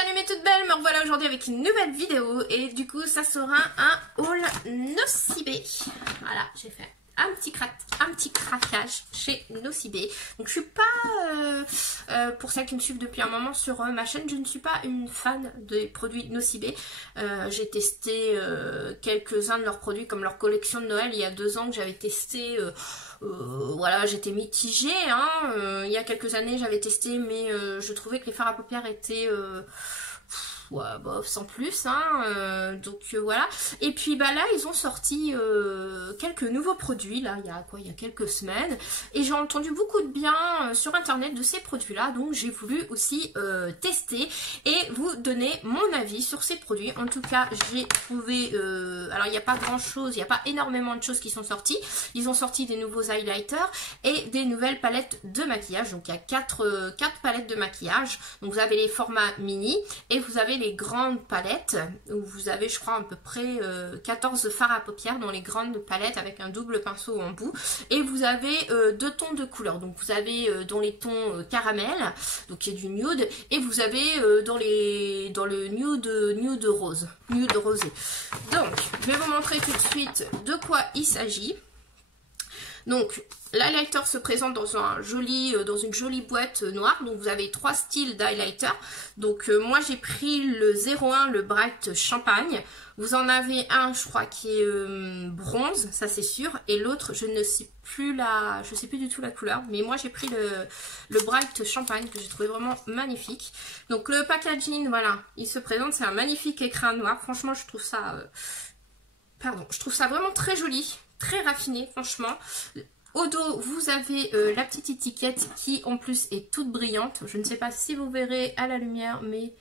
Salut mes toutes belles, me revoilà aujourd'hui avec une nouvelle vidéo et du coup ça sera un haul Nocibé. Voilà, j'ai fait un petit craquage chez Nocibé. Donc je suis pas, pour celles qui me suivent depuis un moment sur ma chaîne, je ne suis pas une fan des produits Nocibé. J'ai testé quelques-uns de leurs produits comme leur collection de Noël il y a 2 ans que j'avais testé. Voilà, j'étais mitigée, hein. Il y a quelques années j'avais testé, mais je trouvais que les fards à paupières étaient ouais, bof, sans plus, hein. Donc voilà. Et puis bah là ils ont sorti quelques nouveaux produits là, il y a quelques semaines, et j'ai entendu beaucoup de bien sur internet de ces produits là, donc j'ai voulu aussi tester et vous donner mon avis sur ces produits. En tout cas j'ai trouvé alors il n'y a pas grand chose, il n'y a pas énormément de choses qui sont sorties. Ils ont sorti des nouveaux highlighters et des nouvelles palettes de maquillage. Donc il y a 4 palettes de maquillage. Donc vous avez les formats mini et vous avez les grandes palettes où vous avez, je crois, à peu près 14 fards à paupières dans les grandes palettes avec un double pinceau en bout. Et vous avez 2 tons de couleur. Donc vous avez dans les tons caramel, donc qui est du nude, et vous avez dans le nude rose, nude rosé. Donc je vais vous montrer tout de suite de quoi il s'agit. Donc l'highlighter se présente dans une jolie boîte noire. Donc vous avez 3 styles d'highlighter. Donc moi j'ai pris le 01, le Bright Champagne. Vous en avez un, je crois, qui est bronze, ça c'est sûr. Et l'autre, je ne sais plus du tout la couleur. Mais moi j'ai pris le Bright Champagne que j'ai trouvé vraiment magnifique. Donc le packaging, voilà, il se présente. C'est un magnifique écrin noir. Franchement, je trouve ça vraiment très joli. Très raffiné, franchement. Au dos, vous avez la petite étiquette qui en plus est toute brillante. Je ne sais pas si vous verrez à la lumière, mais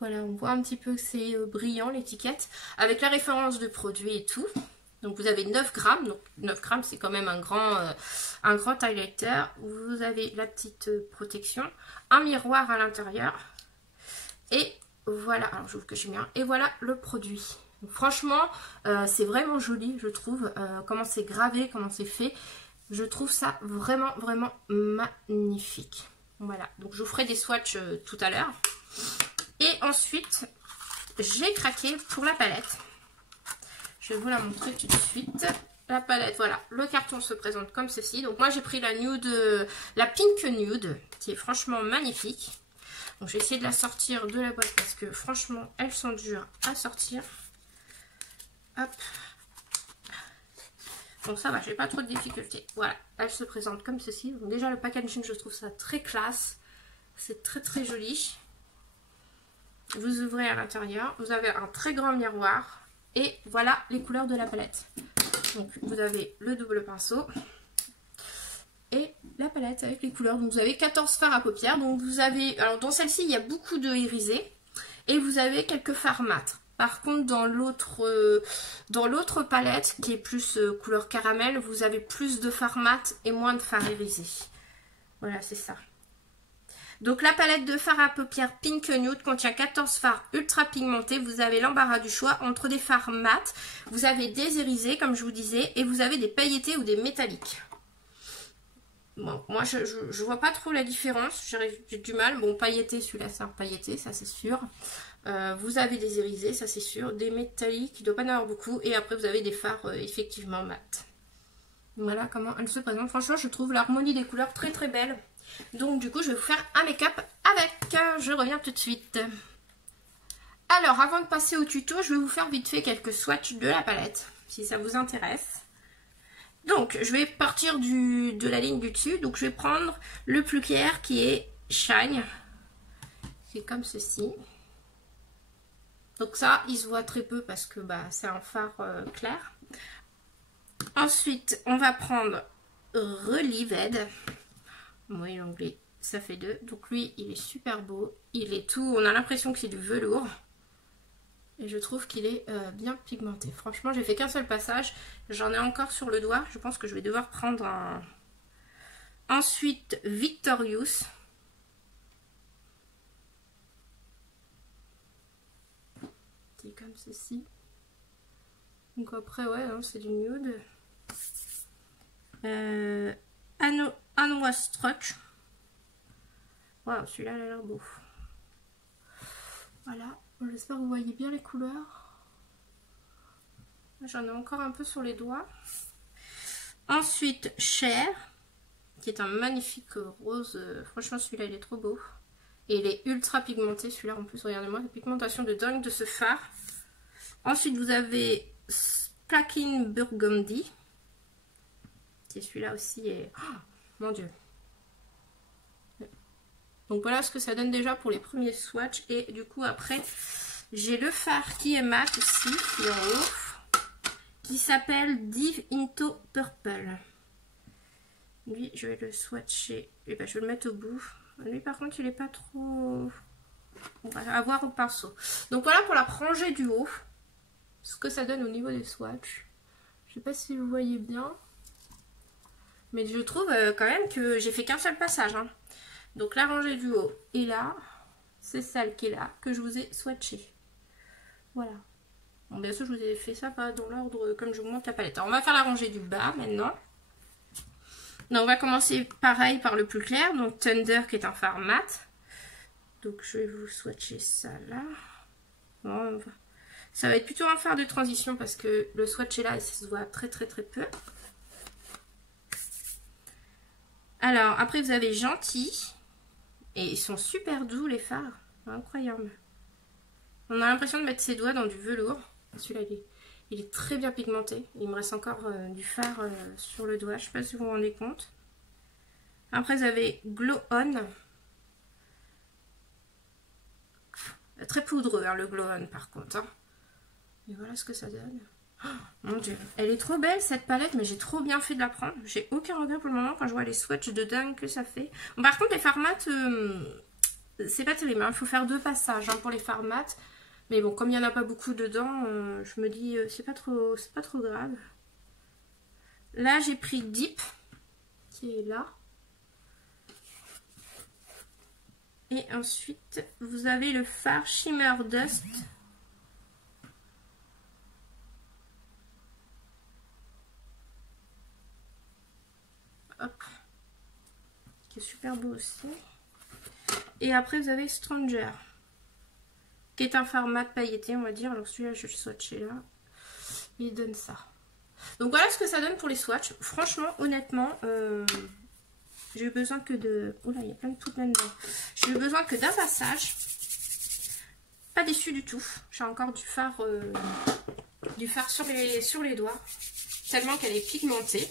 voilà, on voit un petit peu que c'est brillant l'étiquette, avec la référence de produit et tout. Donc vous avez 9 grammes, donc 9 grammes c'est quand même un grand highlighter. Vous avez la petite protection, un miroir à l'intérieur. Et voilà, alors j'ouvre que je suis bien. Et voilà le produit. Donc, franchement, c'est vraiment joli, je trouve, comment c'est gravé, comment c'est fait. Je trouve ça vraiment, vraiment magnifique. Voilà, donc je vous ferai des swatchs tout à l'heure. Et ensuite, j'ai craqué pour la palette. Je vais vous la montrer tout de suite. La palette, voilà, le carton se présente comme ceci. Donc moi, j'ai pris la Pink Nude, qui est franchement magnifique. Donc je vais essayer de la sortir de la boîte parce que franchement, elles sont dures à sortir. Hop. Bon, ça va, j'ai pas trop de difficultés. Voilà, elle se présente comme ceci. Donc déjà le packaging, je trouve ça très classe. C'est très très joli. Vous ouvrez à l'intérieur, vous avez un très grand miroir. Et voilà les couleurs de la palette. Donc vous avez le double pinceau et la palette avec les couleurs. Donc vous avez 14 fards à paupières. Donc vous avez, alors dans celle-ci il y a beaucoup de irisés et vous avez quelques fards mat. Par contre, dans l'autre palette, qui est plus couleur caramel, vous avez plus de fards mat et moins de fards irisés. Voilà, c'est ça. Donc la palette de fards à paupières Pink Nude contient 14 fards ultra pigmentés. Vous avez l'embarras du choix entre des fards mat, vous avez des irisés, comme je vous disais, et vous avez des pailletés ou des métalliques. Bon, moi je vois pas trop la différence, j'ai du mal. Bon, pailleté, celui-là c'est un pailleté, ça c'est sûr. Vous avez des irisés, ça c'est sûr, des métalliques, il ne doit pas en avoir beaucoup, et après vous avez des fards effectivement mat. Voilà comment elle se présente. Franchement, je trouve l'harmonie des couleurs très très belle. Donc du coup, je vais vous faire un make-up avec. Je reviens tout de suite. Alors, avant de passer au tuto, je vais vous faire vite fait quelques swatchs de la palette, si ça vous intéresse. Donc, je vais partir de la ligne du dessus. Donc, je vais prendre le plus clair qui est Shine. C'est comme ceci. Donc ça, il se voit très peu parce que bah, c'est un fard clair. Ensuite, on va prendre Relieved. Oui, l'onglet, ça fait 2. Donc lui, il est super beau. Il est tout, on a l'impression que c'est du velours. Et je trouve qu'il est bien pigmenté. Franchement, j'ai fait qu'un seul passage. J'en ai encore sur le doigt. Je pense que je vais devoir prendre un... Ensuite, Victorious. C'est comme ceci. Donc après, ouais, c'est du nude. Anoa Struck. Wow, celui-là, il a l'air beau. j'espère que vous voyez bien les couleurs. J'en ai encore un peu sur les doigts. Ensuite, Cher, qui est un magnifique rose. Franchement, celui-là, il est trop beau. Et il est ultra pigmenté, celui-là. En plus, regardez-moi, la pigmentation de dingue de ce fard. Ensuite, vous avez Splacking Burgundy. Qui est celui-là aussi. Et... oh, mon Dieu. Donc voilà ce que ça donne déjà pour les premiers swatchs. Et du coup, après, j'ai le fard qui est mat aussi, qui est en haut, qui s'appelle Dive Into Purple. Lui, je vais le swatcher. Et ben, je vais le mettre au bout. Lui, par contre, il n'est pas trop... On va avoir au pinceau. Donc voilà pour la rangée du haut. Ce que ça donne au niveau des swatchs. Je sais pas si vous voyez bien. Mais je trouve quand même que j'ai fait qu'un seul passage. Hein. Donc la rangée du haut est là. C'est celle qui est là que je vous ai swatché. Voilà. Bon, bien sûr, je vous ai fait ça pas dans l'ordre comme je vous montre la palette. Alors, on va faire la rangée du bas maintenant. Donc on va commencer pareil par le plus clair. Donc Thunder qui est un fard mat. Donc je vais vous swatcher ça là. Bon, ça va être plutôt un fard de transition parce que le swatch est là et ça se voit très peu. Alors après vous avez Gentil. Et ils sont super doux les fards. Incroyable. On a l'impression de mettre ses doigts dans du velours. Celui-là il est très bien pigmenté. Il me reste encore du fard sur le doigt. Je ne sais pas si vous vous rendez compte. Après vous avez Glow On. Très poudreux hein, le Glow On par contre. Hein. Et voilà ce que ça donne. Oh, mon Dieu. Elle est trop belle cette palette, mais j'ai trop bien fait de la prendre. J'ai aucun regret pour le moment quand je vois les swatchs de dingue que ça fait. Bon, par contre les fards mat, c'est pas terrible. Hein. Il faut faire 2 passages hein, pour les fards mat. Mais bon, comme il n'y en a pas beaucoup dedans, je me dis c'est pas trop grave. Là j'ai pris Deep, qui est là. Et ensuite, vous avez le fard Shimmer Dust. Hop. Qui est super beau aussi. Et après, vous avez Stranger. Qui est un fard mat pailleté, on va dire. Alors celui-là, je vais le swatcher là. Il donne ça. Donc voilà ce que ça donne pour les swatchs. Franchement, honnêtement... j'ai eu besoin que de... Oula, il y a plein de trucs là-dedans. J'ai eu besoin que d'un passage. Pas déçue du tout. J'ai encore du fard sur les doigts. Tellement qu'elle est pigmentée.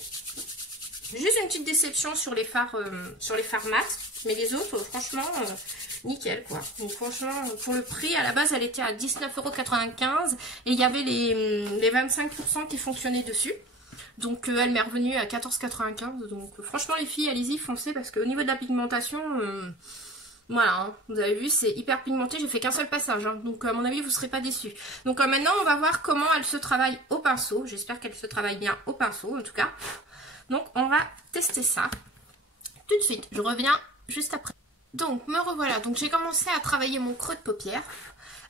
Juste une petite déception sur les fards mat. Mais les autres, franchement, nickel quoi. Donc franchement, pour le prix, à la base, elle était à 19,95 €. Et il y avait les 25% qui fonctionnaient dessus. Donc elle m'est revenue à 14,95 €. Donc franchement les filles, allez-y, foncez parce qu'au niveau de la pigmentation, voilà, hein, vous avez vu, c'est hyper pigmenté. J'ai fait qu'un seul passage, hein, donc à mon avis vous ne serez pas déçus. Donc maintenant on va voir comment elle se travaille au pinceau. J'espère qu'elle se travaille bien au pinceau en tout cas. Donc on va tester ça tout de suite. Je reviens juste après. Donc me revoilà. Donc j'ai commencé à travailler mon creux de paupière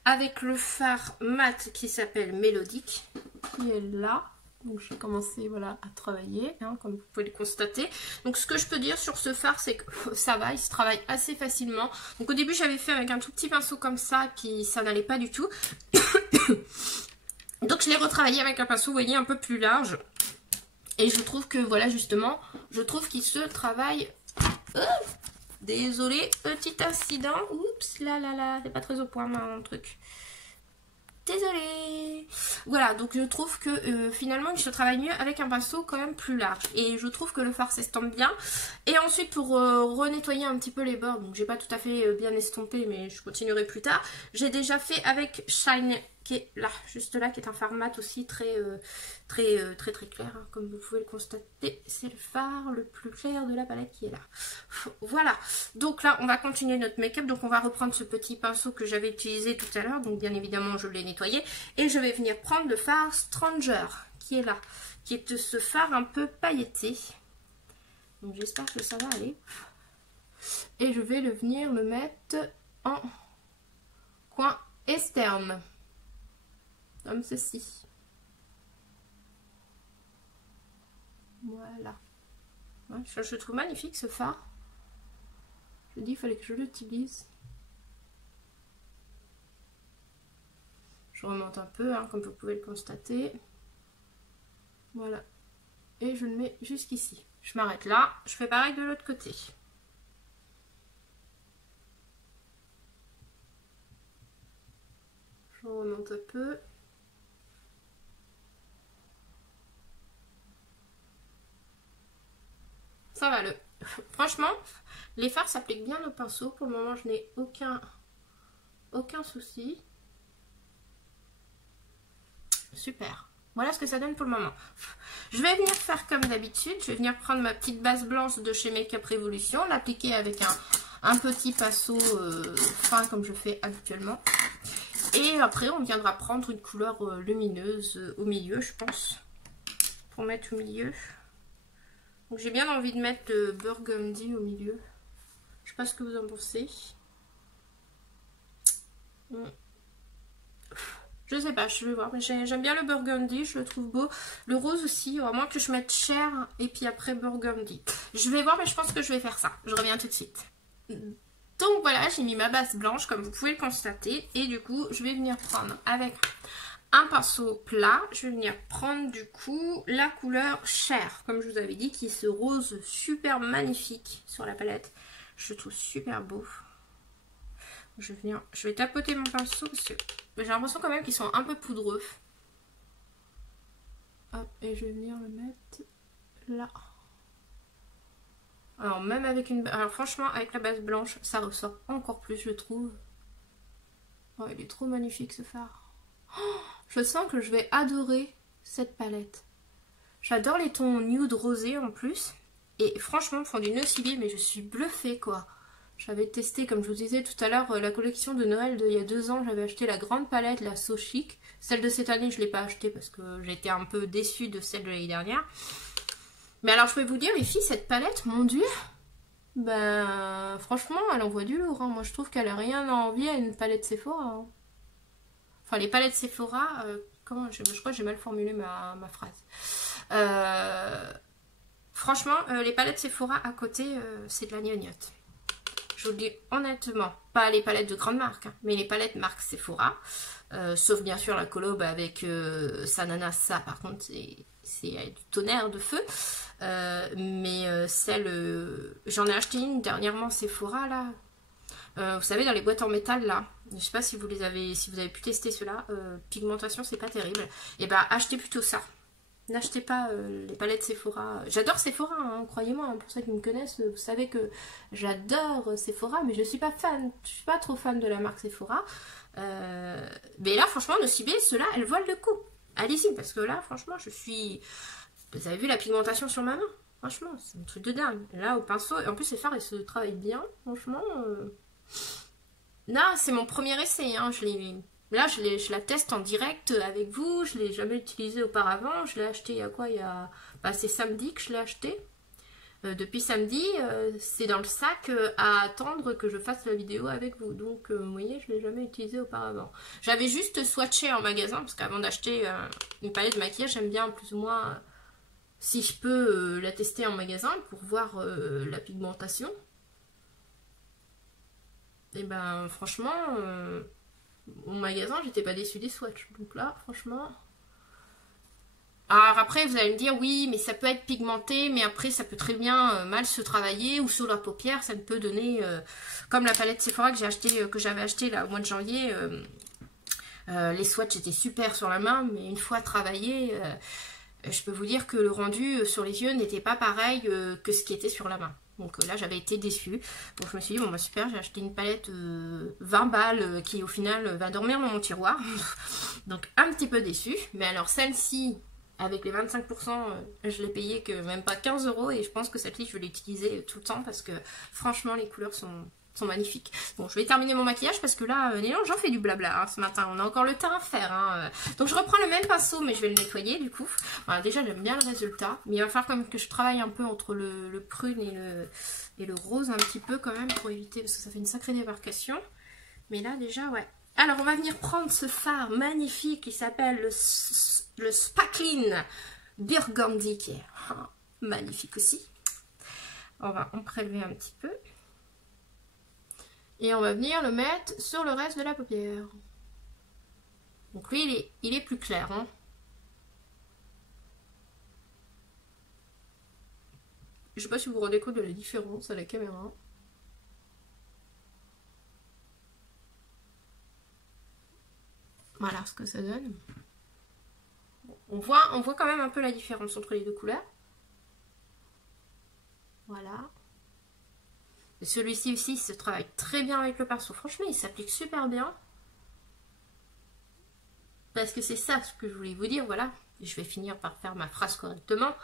avec le fard mat qui s'appelle Mélodique, qui est là. Donc j'ai commencé voilà, à travailler, hein, comme vous pouvez le constater. Donc ce que je peux dire sur ce fard, c'est que ça va, il se travaille assez facilement. Donc au début j'avais fait avec un tout petit pinceau comme ça, et puis ça n'allait pas du tout. Donc je l'ai retravaillé avec un pinceau, vous voyez, un peu plus large. Et je trouve que voilà justement, je trouve qu'il se travaille... désolée, petit incident. Oups, là, c'est pas très au point mon truc. Désolée. Voilà, donc je trouve que finalement il se travaille mieux avec un pinceau quand même plus large. Et je trouve que le fard s'estompe bien. Et ensuite pour renettoyer un petit peu les bords, donc j'ai pas tout à fait bien estompé mais je continuerai plus tard. J'ai déjà fait avec Shine qui est là, juste là, qui est un fard mat aussi très clair, hein, comme vous pouvez le constater. C'est le fard le plus clair de la palette qui est là. Voilà, donc là on va continuer notre make-up. Donc on va reprendre ce petit pinceau que j'avais utilisé tout à l'heure, donc bien évidemment je l'ai nettoyé. Et je vais venir prendre le fard Stranger qui est là, qui est ce fard un peu pailleté. Donc j'espère que ça va aller. Et je vais le venir le mettre en coin externe. Comme ceci. Voilà. Ouais, je trouve magnifique ce fard. Je dis, il fallait que je l'utilise. Je remonte un peu, hein, comme vous pouvez le constater. Voilà. Et je le mets jusqu'ici. Je m'arrête là. Je fais pareil de l'autre côté. Je remonte un peu. Ça va, franchement, les fards s'appliquent bien au pinceau. Pour le moment, je n'ai aucun souci. Super. Voilà ce que ça donne pour le moment. Je vais venir faire comme d'habitude. Je vais venir prendre ma petite base blanche de chez Make Up Revolution, l'appliquer avec un petit pinceau fin comme je fais habituellement. Et après, on viendra prendre une couleur lumineuse au milieu, je pense. Pour mettre au milieu. Donc j'ai bien envie de mettre le burgundy au milieu. Je sais pas ce que vous en pensez. Je sais pas, je vais voir. Mais j'aime bien le burgundy, je le trouve beau. Le rose aussi, à moins que je mette cher et puis après burgundy. Je vais voir, mais je pense que je vais faire ça. Je reviens tout de suite. Donc voilà, j'ai mis ma base blanche, comme vous pouvez le constater. Et du coup, je vais venir prendre avec un pinceau plat. Je vais venir prendre du coup la couleur chair, comme je vous avais dit, qui est ce rose super magnifique sur la palette. Je le trouve super beau. Je vais tapoter mon pinceau parce que j'ai l'impression quand même qu'ils sont un peu poudreux. Hop, et je vais venir le mettre là. Alors même avec alors franchement avec la base blanche, ça ressort encore plus, je trouve. Oh, il est trop magnifique ce fard. Oh, je sens que je vais adorer cette palette. J'adore les tons nude rosé en plus. Et franchement, fondu Nocibé, mais je suis bluffée quoi. J'avais testé, comme je vous disais tout à l'heure, la collection de Noël d'il y a 2 ans. J'avais acheté la grande palette, la So Chic. Celle de cette année, je ne l'ai pas achetée parce que j'étais un peu déçue de celle de l'année dernière. Mais alors, je peux vous dire, les filles, cette palette, mon Dieu, ben, franchement, elle envoie du lourd. Hein. Moi, je trouve qu'elle a rien à envier à une palette Sephora. Hein. Enfin, les palettes Sephora, je crois que j'ai mal formulé ma phrase. Franchement, les palettes Sephora à côté, c'est de la gnognotte. Je vous le dis honnêtement, pas les palettes de grande marque, hein, mais les palettes marque Sephora, sauf bien sûr la collab avec Sanana, ça par contre c'est du tonnerre de feu, mais celle, j'en ai acheté une dernièrement Sephora là, vous savez dans les boîtes en métal là, je sais pas si vous avez pu tester cela, pigmentation c'est pas terrible, et bah achetez plutôt ça. N'achetez pas les palettes Sephora. J'adore Sephora, hein, croyez-moi, hein, pour ceux qui me connaissent, vous savez que j'adore Sephora, mais je ne suis pas fan, je suis pas trop fan de la marque Sephora. Mais là, franchement, Nocibé, ceux-là, elles valent le coup. Allez-y, parce que là, franchement, je suis... Vous avez vu la pigmentation sur ma main? Franchement, c'est un truc de dingue. Là, au pinceau, et en plus, ces fards, ils se travaillent bien, franchement. Là, c'est mon premier essai, hein, Là, je la teste en direct avec vous. Je ne l'ai jamais utilisé auparavant. Je l'ai acheté il y a quoi? Bah, c'est samedi que je l'ai acheté. Depuis samedi, c'est dans le sac à attendre que je fasse la vidéo avec vous. Donc, vous voyez, je ne l'ai jamais utilisé auparavant. J'avais juste swatché en magasin parce qu'avant d'acheter une palette de maquillage, j'aime bien plus ou moins, si je peux, la tester en magasin pour voir la pigmentation. Et ben, franchement... au magasin, j'étais pas déçue des swatchs. Donc là, franchement... Alors après, vous allez me dire, oui, mais ça peut être pigmenté, mais après, ça peut très bien mal se travailler, ou sur la paupière, ça ne peut donner... comme la palette Sephora que j'avais acheté là au mois de janvier, les swatchs étaient super sur la main, mais une fois travaillé, je peux vous dire que le rendu sur les yeux n'était pas pareil que ce qui était sur la main. Donc là, j'avais été déçue. Donc je me suis dit, bon bah super, j'ai acheté une palette 20 balles qui au final va dormir dans mon tiroir. Donc un petit peu déçue. Mais alors celle-ci, avec les 25%, je l'ai payée que même pas 15 €. Et je pense que celle-ci, je vais l'utiliser tout le temps parce que franchement, les couleurs sont magnifiques. Bon, je vais terminer mon maquillage parce que là, j'en fais du blabla hein, ce matin. On a encore le teint à faire. Hein. Donc je reprends le même pinceau, mais je vais le nettoyer du coup. Voilà, déjà, j'aime bien le résultat. Mais il va falloir quand même que je travaille un peu entre le prune et le rose un petit peu quand même pour éviter, parce que ça fait une sacrée démarcation. Mais là, déjà, ouais. Alors, on va venir prendre ce fard magnifique qui s'appelle le Sparkling Burgundy, qui est magnifique aussi. On va en prélever un petit peu. Et on va venir le mettre sur le reste de la paupière. Donc lui, il est plus clair. Hein. Je sais pas si vous vous rendez compte de la différence à la caméra. Voilà ce que ça donne. On voit quand même un peu la différence entre les deux couleurs. Voilà. Celui-ci aussi, il se travaille très bien avec le pinceau. Franchement, il s'applique super bien. Parce que c'est ça ce que je voulais vous dire, voilà. Et je vais finir par faire ma phrase correctement.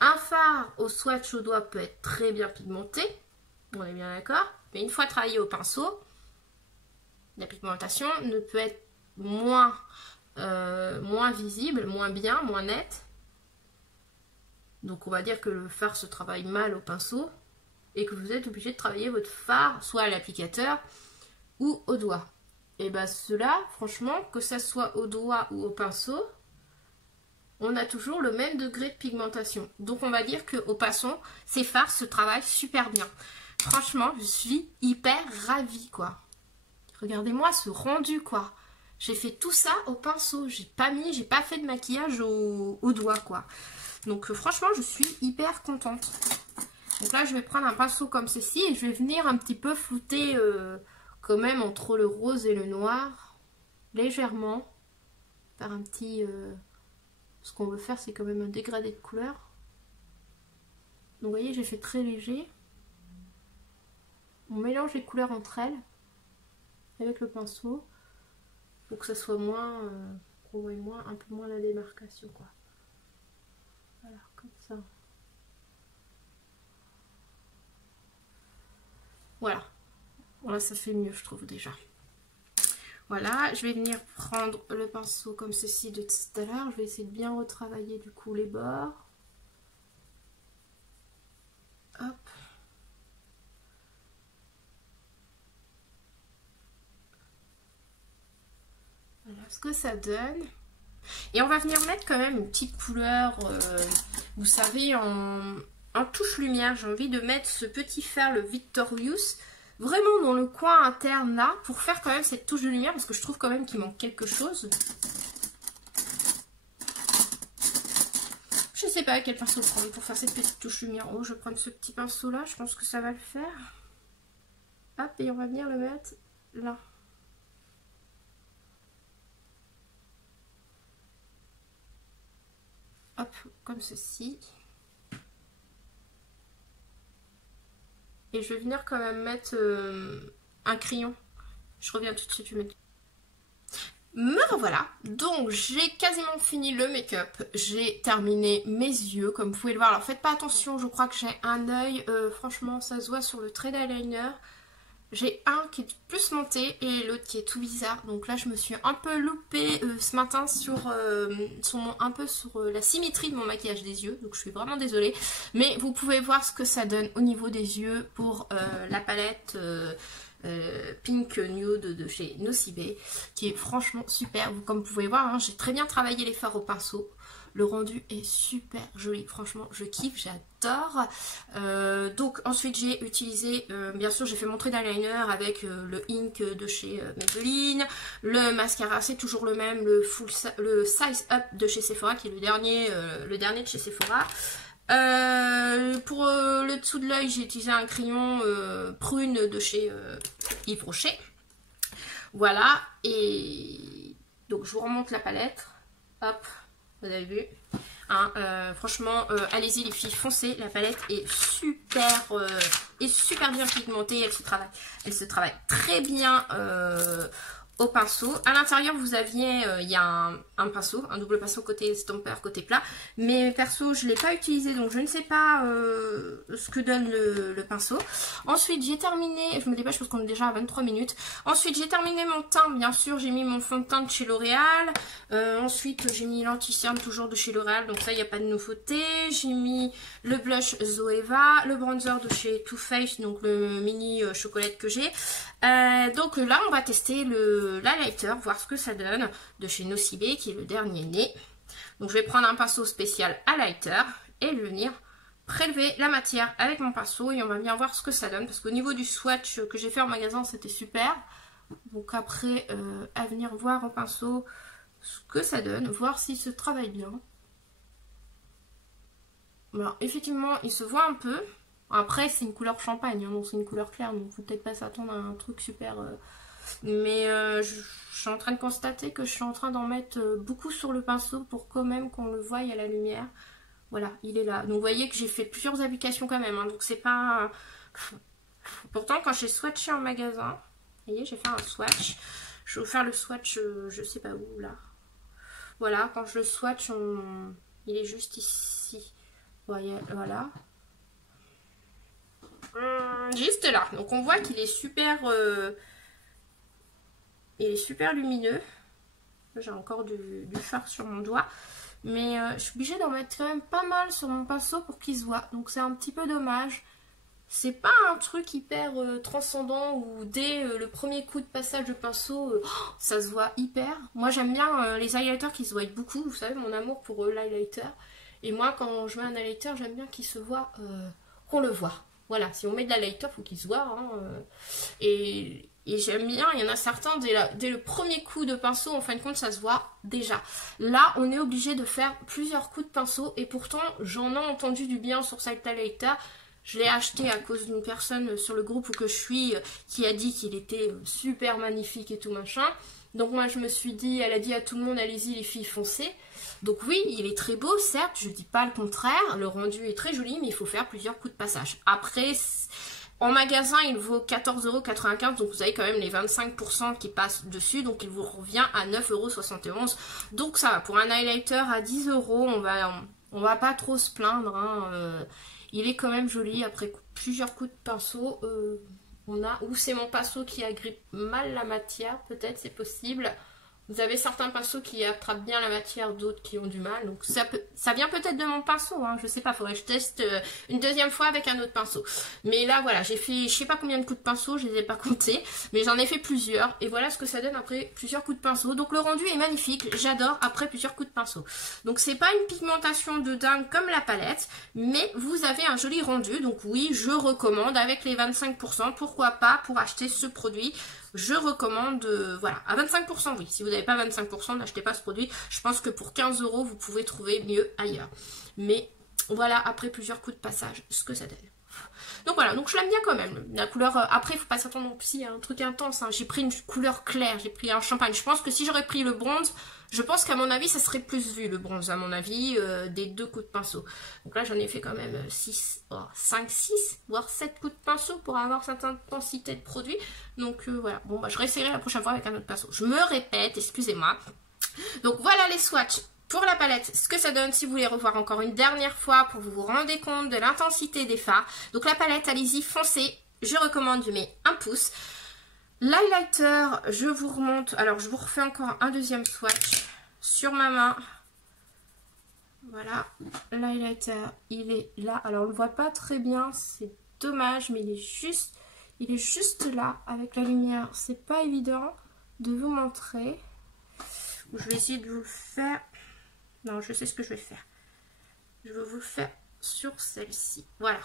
Un fard au swatch au doigt peut être très bien pigmenté. On est bien d'accord. Mais une fois travaillé au pinceau, la pigmentation ne peut être moins visible, moins bien, moins nette. Donc on va dire que le fard se travaille mal au pinceau et que vous êtes obligé de travailler votre fard soit à l'applicateur ou au doigt. Et bien cela, franchement, que ça soit au doigt ou au pinceau, on a toujours le même degré de pigmentation. Donc on va dire qu'au pinceau, ces fards se travaillent super bien. Franchement, je suis hyper ravie, quoi. Regardez-moi ce rendu, quoi. J'ai fait tout ça au pinceau. J'ai pas fait de maquillage au doigt, quoi. Donc franchement, je suis hyper contente. Donc là, je vais prendre un pinceau comme ceci et je vais venir un petit peu flouter quand même entre le rose et le noir. Légèrement. Faire un petit... Ce qu'on veut faire, c'est quand même un dégradé de couleur. Donc vous voyez, j'ai fait très léger. On mélange les couleurs entre elles avec le pinceau pour que ça soit moins, qu'on voit un peu moins la démarcation, quoi. Voilà, comme ça. Voilà. Voilà, ça fait mieux, je trouve, déjà. Voilà, je vais venir prendre le pinceau comme ceci de tout à l'heure. Je vais essayer de bien retravailler, du coup, les bords. Hop. Voilà ce que ça donne. Et on va venir mettre quand même une petite couleur, vous savez, en touche lumière. J'ai envie de mettre ce petit fard, le Victorious, vraiment dans le coin interne là, pour faire quand même cette touche de lumière, parce que je trouve quand même qu'il manque quelque chose. Je sais pas quel pinceau prendre pour faire cette petite touche lumière. Oh, je vais prendre ce petit pinceau là, je pense que ça va le faire. Hop, et on va venir le mettre là. Hop, comme ceci. Et je vais venir quand même mettre un crayon. Je reviens tout de suite. Me revoilà. Donc j'ai quasiment fini le make-up. J'ai terminé mes yeux, comme vous pouvez le voir. Alors faites pas attention, je crois que j'ai un œil. Franchement, ça se voit sur le trait d'eyeliner. J'ai un qui est plus monté et l'autre qui est tout bizarre. Donc là, je me suis un peu loupée ce matin sur la symétrie de mon maquillage des yeux. Donc je suis vraiment désolée. Mais vous pouvez voir ce que ça donne au niveau des yeux pour la palette Pink Nude de chez Nocibé, qui est franchement super. Comme vous pouvez voir, hein, j'ai très bien travaillé les fards au pinceau. Le rendu est super joli, franchement je kiffe, j'adore. Donc ensuite j'ai utilisé, bien sûr j'ai fait mon trait d'eyeliner avec le Ink de chez Maybelline. Le mascara c'est toujours le même, le Size Up de chez Sephora, qui est le dernier de chez Sephora. Pour le dessous de l'œil j'ai utilisé un crayon prune de chez Yves Rocher. Voilà, et donc je vous remonte la palette. Hop, vous avez vu, hein, franchement allez-y les filles, foncez, la palette est super bien pigmentée, elle se travaille très bien au pinceau. À l'intérieur vous aviez, il y a un pinceau, un double pinceau côté stomper, côté plat, mais perso je ne l'ai pas utilisé, donc je ne sais pas ce que donne le pinceau. Ensuite j'ai terminé, je me dépêche parce qu'on est déjà à 23 minutes. Ensuite j'ai terminé mon teint, bien sûr j'ai mis mon fond de teint de chez L'Oréal. Ensuite j'ai mis l'anti-cerne toujours de chez L'Oréal, donc ça il n'y a pas de nouveauté. J'ai mis le blush Zoeva, le bronzer de chez Too Faced, donc le mini chocolate que j'ai. Donc là on va tester l'highlighter, voir ce que ça donne de chez Nocibé, qui est le dernier né. Donc je vais prendre un pinceau spécial highlighter et je vais venir prélever la matière avec mon pinceau et on va bien voir ce que ça donne, parce qu'au niveau du swatch que j'ai fait en magasin c'était super. Donc après, à venir voir au pinceau ce que ça donne, voir s'il se travaille bien. Alors effectivement, il se voit un peu. Après, c'est une couleur champagne, hein, donc c'est une couleur claire, donc faut peut-être pas s'attendre à un truc super... Mais je suis en train de constater que je suis en train d'en mettre beaucoup sur le pinceau pour quand même qu'on le voie à la lumière. Voilà, il est là. Donc vous voyez que j'ai fait plusieurs applications quand même, hein, donc c'est pas... Pourtant, quand j'ai swatché en magasin, vous voyez, j'ai fait un swatch. Je vais vous faire le swatch, je sais pas où, là. Voilà, quand je le swatch, il est juste ici. Vous voyez, voilà. Juste là. Donc on voit qu'il est super... il est super lumineux. J'ai encore du fard sur mon doigt. Mais je suis obligée d'en mettre quand même pas mal sur mon pinceau pour qu'il se voit. Donc c'est un petit peu dommage. C'est pas un truc hyper transcendant où dès le premier coup de passage de pinceau, ça se voit hyper. Moi j'aime bien les highlighters qui se voient beaucoup. Vous savez mon amour pour l'highlighter. Et moi quand je mets un highlighter, j'aime bien qu'il se voit, qu'on le voit. Voilà, si on met de l'highlighter, il faut qu'il se voit. Hein, et j'aime bien, il y en a certains, dès le premier coup de pinceau, en fin de compte, ça se voit déjà. Là, on est obligé de faire plusieurs coups de pinceau. Et pourtant, j'en ai entendu du bien sur cet highlighter. Je l'ai acheté à cause d'une personne sur le groupe où que je suis qui a dit qu'il était super magnifique et tout machin. Donc moi, je me suis dit, elle a dit à tout le monde, allez-y les filles, foncez. Donc oui, il est très beau, certes, je ne dis pas le contraire. Le rendu est très joli, mais il faut faire plusieurs coups de passage. Après... En magasin, il vaut 14,95 €, donc vous avez quand même les 25% qui passent dessus, donc il vous revient à 9,71 €. Donc ça va, pour un highlighter à 10 €, on va pas trop se plaindre. Hein, il est quand même joli, après plusieurs coups de pinceau. Ou c'est mon pinceau qui agrippe mal la matière, peut-être, c'est possible. Vous avez certains pinceaux qui attrapent bien la matière, d'autres qui ont du mal. Donc ça vient peut-être de mon pinceau, hein, je sais pas, faudrait que je teste une deuxième fois avec un autre pinceau. Mais là voilà, j'ai fait je sais pas combien de coups de pinceau, je les ai pas comptés, mais j'en ai fait plusieurs. Et voilà ce que ça donne après plusieurs coups de pinceau. Donc le rendu est magnifique, j'adore après plusieurs coups de pinceau. Donc c'est pas une pigmentation de dingue comme la palette, mais vous avez un joli rendu. Donc oui, je recommande avec les 25%, pourquoi pas pour acheter ce produit. Je recommande, voilà, à 25%, oui. Si vous n'avez pas 25%, n'achetez pas ce produit. Je pense que pour 15 €, vous pouvez trouver mieux ailleurs. Mais voilà, après plusieurs coups de passage, ce que ça donne. Donc voilà, donc je l'aime bien quand même. La couleur, après, il ne faut pas s'attendre non plus à un truc intense. Hein. J'ai pris une couleur claire, j'ai pris un champagne. Je pense que si j'aurais pris le bronze, je pense qu'à mon avis, ça serait plus vu, le bronze, à mon avis, des 2 coups de pinceau. Donc là, j'en ai fait quand même 5, 6, voire 7 coups de pinceau pour avoir cette intensité de produit. Donc voilà, bon, bah, je réessayerai la prochaine fois avec un autre pinceau. Je me répète, excusez-moi. Donc voilà les swatchs pour la palette, ce que ça donne si vous voulez revoir encore une dernière fois pour vous rendre compte de l'intensité des fards. Donc la palette, allez-y, foncez. Je recommande, je mets 1 pouce. L'highlighter, je vous remonte, alors je vous refais encore un deuxième swatch sur ma main. Voilà, l'highlighter, il est là. Alors on ne le voit pas très bien, c'est dommage, mais il est juste là avec la lumière. C'est pas évident de vous montrer. Je vais essayer de vous le faire. Non, je sais ce que je vais faire. Je vais vous le faire sur celle-ci. Voilà.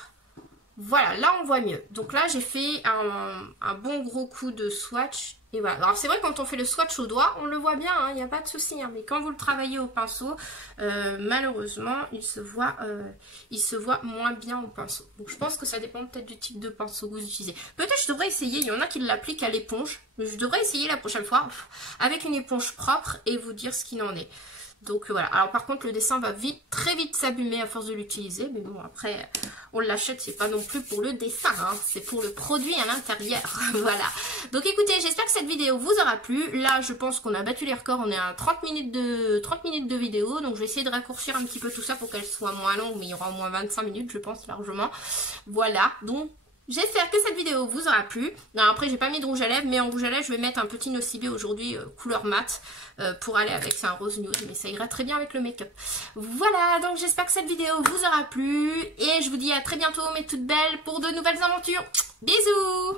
Voilà, là on voit mieux. Donc là j'ai fait un bon gros coup de swatch. Et voilà. Alors c'est vrai quand on fait le swatch au doigt, on le voit bien, il n'y a pas de souci. Hein, mais quand vous le travaillez au pinceau, malheureusement, il se voit moins bien au pinceau. Donc je pense que ça dépend peut-être du type de pinceau que vous utilisez. Peut-être je devrais essayer, il y en a qui l'appliquent à l'éponge. Mais je devrais essayer la prochaine fois avec une éponge propre et vous dire ce qu'il en est. Donc voilà, alors par contre le dessin va très vite s'abîmer à force de l'utiliser, mais bon après on l'achète, c'est pas non plus pour le dessin, hein, c'est pour le produit à l'intérieur, voilà. Donc écoutez, j'espère que cette vidéo vous aura plu, là je pense qu'on a battu les records, on est à 30 minutes de vidéo, donc je vais essayer de raccourcir un petit peu tout ça pour qu'elle soit moins longue, mais il y aura au moins 25 minutes je pense largement, voilà, donc... J'espère que cette vidéo vous aura plu. Non, après j'ai pas mis de rouge à lèvres, mais en rouge à lèvres je vais mettre un petit Nocibé aujourd'hui couleur mat pour aller avec, c'est un rose nude, mais ça ira très bien avec le make-up. Voilà, donc j'espère que cette vidéo vous aura plu et je vous dis à très bientôt mes toutes belles pour de nouvelles aventures. Bisous!